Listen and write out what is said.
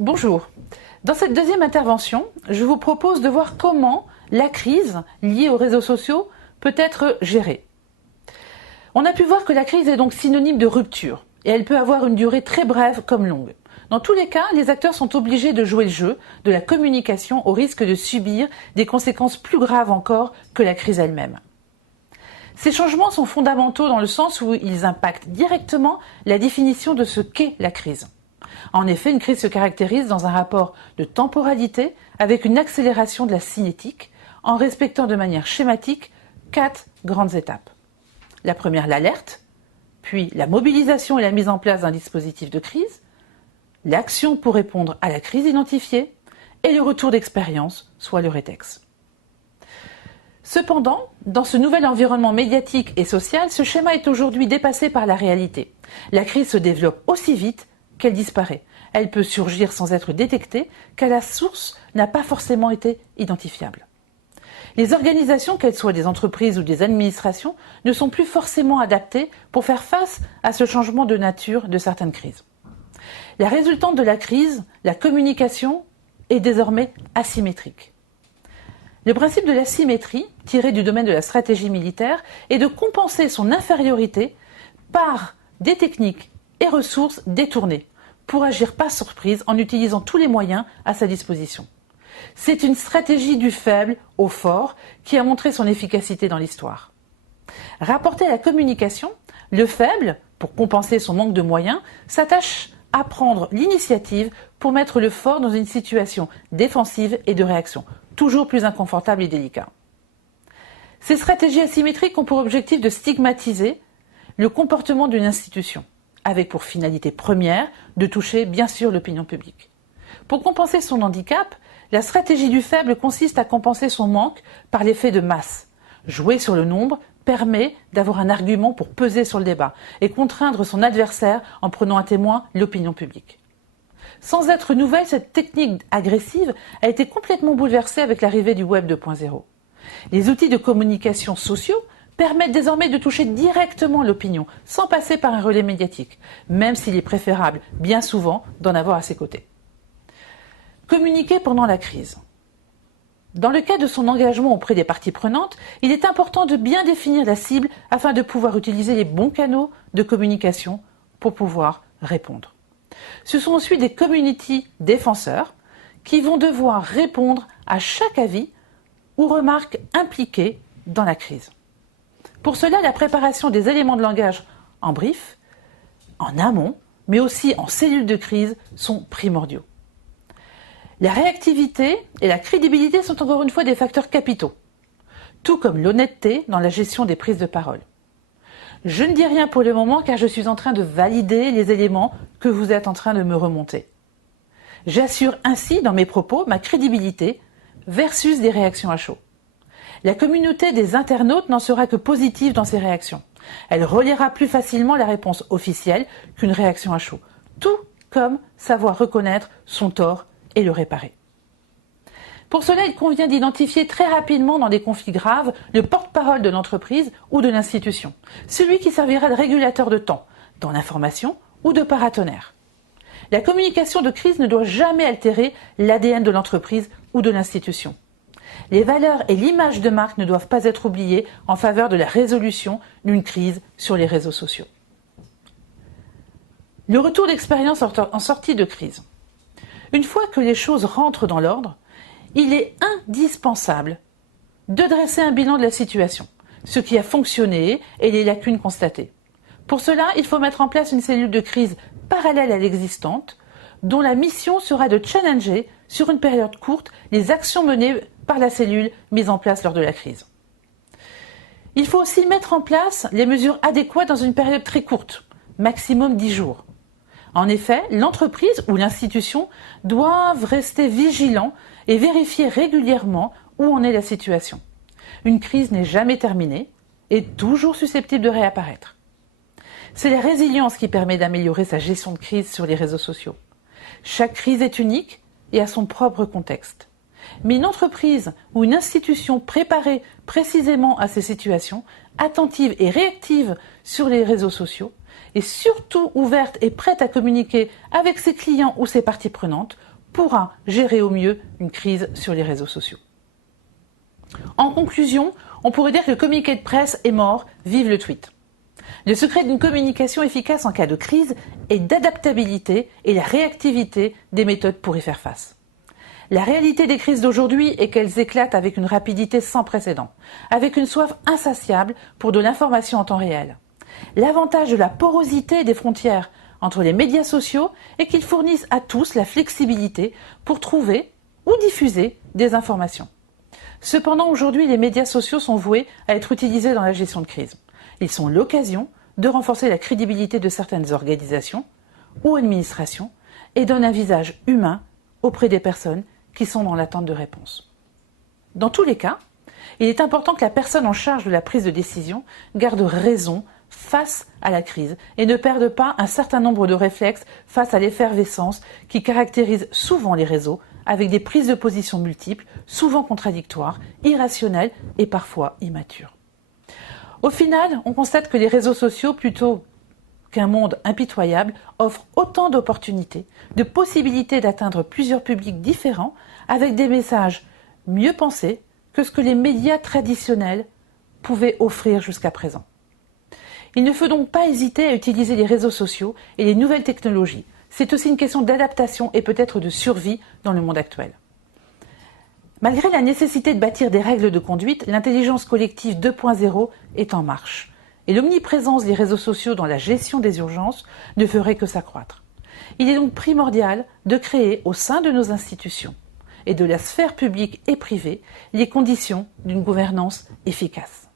Bonjour. Dans cette deuxième intervention, je vous propose de voir comment la crise liée aux réseaux sociaux peut être gérée. On a pu voir que la crise est donc synonyme de rupture et elle peut avoir une durée très brève comme longue. Dans tous les cas, les acteurs sont obligés de jouer le jeu de la communication au risque de subir des conséquences plus graves encore que la crise elle-même. Ces changements sont fondamentaux dans le sens où ils impactent directement la définition de ce qu'est la crise. En effet, une crise se caractérise dans un rapport de temporalité avec une accélération de la cinétique en respectant de manière schématique 4 grandes étapes. La première, l'alerte, puis la mobilisation et la mise en place d'un dispositif de crise, l'action pour répondre à la crise identifiée et le retour d'expérience, soit le rétex. Cependant, dans ce nouvel environnement médiatique et social, ce schéma est aujourd'hui dépassé par la réalité. La crise se développe aussi vite qu'elle disparaît. Elle peut surgir sans être détectée, car la source n'a pas forcément été identifiable. Les organisations, qu'elles soient des entreprises ou des administrations, ne sont plus forcément adaptées pour faire face à ce changement de nature de certaines crises. La résultante de la crise, la communication, est désormais asymétrique. Le principe de la symétrie, tiré du domaine de la stratégie militaire, est de compenser son infériorité par des techniques et ressources détournées, pour agir par surprise en utilisant tous les moyens à sa disposition. C'est une stratégie du faible au fort qui a montré son efficacité dans l'histoire. Rapporté à la communication, le faible, pour compenser son manque de moyens, s'attache à prendre l'initiative pour mettre le fort dans une situation défensive et de réaction, toujours plus inconfortable et délicat. Ces stratégies asymétriques ont pour objectif de stigmatiser le comportement d'une institution, avec pour finalité première de toucher bien sûr l'opinion publique. Pour compenser son handicap, la stratégie du faible consiste à compenser son manque par l'effet de masse. Jouer sur le nombre permet d'avoir un argument pour peser sur le débat et contraindre son adversaire en prenant à témoin l'opinion publique. Sans être nouvelle, cette technique agressive a été complètement bouleversée avec l'arrivée du Web 2.0. Les outils de communication sociaux permettent désormais de toucher directement l'opinion, sans passer par un relais médiatique, même s'il est préférable, bien souvent, d'en avoir à ses côtés. Communiquer pendant la crise. Dans le cas de son engagement auprès des parties prenantes, il est important de bien définir la cible afin de pouvoir utiliser les bons canaux de communication pour pouvoir répondre. Ce sont ensuite des community défenseurs qui vont devoir répondre à chaque avis ou remarque impliquée dans la crise. Pour cela, la préparation des éléments de langage en brief, en amont, mais aussi en cellule de crise sont primordiaux. La réactivité et la crédibilité sont encore une fois des facteurs capitaux, tout comme l'honnêteté dans la gestion des prises de parole. Je ne dis rien pour le moment car je suis en train de valider les éléments que vous êtes en train de me remonter. J'assure ainsi dans mes propos ma crédibilité versus des réactions à chaud. La communauté des internautes n'en sera que positive dans ses réactions. Elle reliera plus facilement la réponse officielle qu'une réaction à chaud, tout comme savoir reconnaître son tort et le réparer. Pour cela, il convient d'identifier très rapidement dans des conflits graves le porte-parole de l'entreprise ou de l'institution, celui qui servira de régulateur de temps, dans l'information ou de paratonnerre. La communication de crise ne doit jamais altérer l'ADN de l'entreprise ou de l'institution. Les valeurs et l'image de marque ne doivent pas être oubliées en faveur de la résolution d'une crise sur les réseaux sociaux. Le retour d'expérience en sortie de crise. Une fois que les choses rentrent dans l'ordre, il est indispensable de dresser un bilan de la situation, ce qui a fonctionné et les lacunes constatées. Pour cela, il faut mettre en place une cellule de crise parallèle à l'existante, dont la mission sera de challenger, sur une période courte, les actions menées par la cellule mise en place lors de la crise. Il faut aussi mettre en place les mesures adéquates dans une période très courte, maximum 10 jours. En effet, l'entreprise ou l'institution doivent rester vigilants et vérifier régulièrement où en est la situation. Une crise n'est jamais terminée et toujours susceptible de réapparaître. C'est la résilience qui permet d'améliorer sa gestion de crise sur les réseaux sociaux. Chaque crise est unique et a son propre contexte. Mais une entreprise ou une institution préparée précisément à ces situations, attentive et réactive sur les réseaux sociaux, et surtout ouverte et prête à communiquer avec ses clients ou ses parties prenantes, pourra gérer au mieux une crise sur les réseaux sociaux. En conclusion, on pourrait dire que le communiqué de presse est mort, vive le tweet. Le secret d'une communication efficace en cas de crise est d'adaptabilité et la réactivité des méthodes pour y faire face. La réalité des crises d'aujourd'hui est qu'elles éclatent avec une rapidité sans précédent, avec une soif insatiable pour de l'information en temps réel. L'avantage de la porosité des frontières entre les médias sociaux est qu'ils fournissent à tous la flexibilité pour trouver ou diffuser des informations. Cependant, aujourd'hui, les médias sociaux sont voués à être utilisés dans la gestion de crise. Ils sont l'occasion de renforcer la crédibilité de certaines organisations ou administrations et donnent un visage humain auprès des personnes qui sont dans l'attente de réponses. Dans tous les cas, il est important que la personne en charge de la prise de décision garde raison face à la crise et ne perde pas un certain nombre de réflexes face à l'effervescence qui caractérise souvent les réseaux avec des prises de position multiples, souvent contradictoires, irrationnelles et parfois immatures. Au final, on constate que les réseaux sociaux, plutôt qu'un monde impitoyable, offrent autant d'opportunités, de possibilités d'atteindre plusieurs publics différents avec des messages mieux pensés que ce que les médias traditionnels pouvaient offrir jusqu'à présent. Il ne faut donc pas hésiter à utiliser les réseaux sociaux et les nouvelles technologies. C'est aussi une question d'adaptation et peut-être de survie dans le monde actuel. Malgré la nécessité de bâtir des règles de conduite, l'intelligence collective 2.0 est en marche. Et l'omniprésence des réseaux sociaux dans la gestion des urgences ne ferait que s'accroître. Il est donc primordial de créer au sein de nos institutions et de la sphère publique et privée les conditions d'une gouvernance efficace.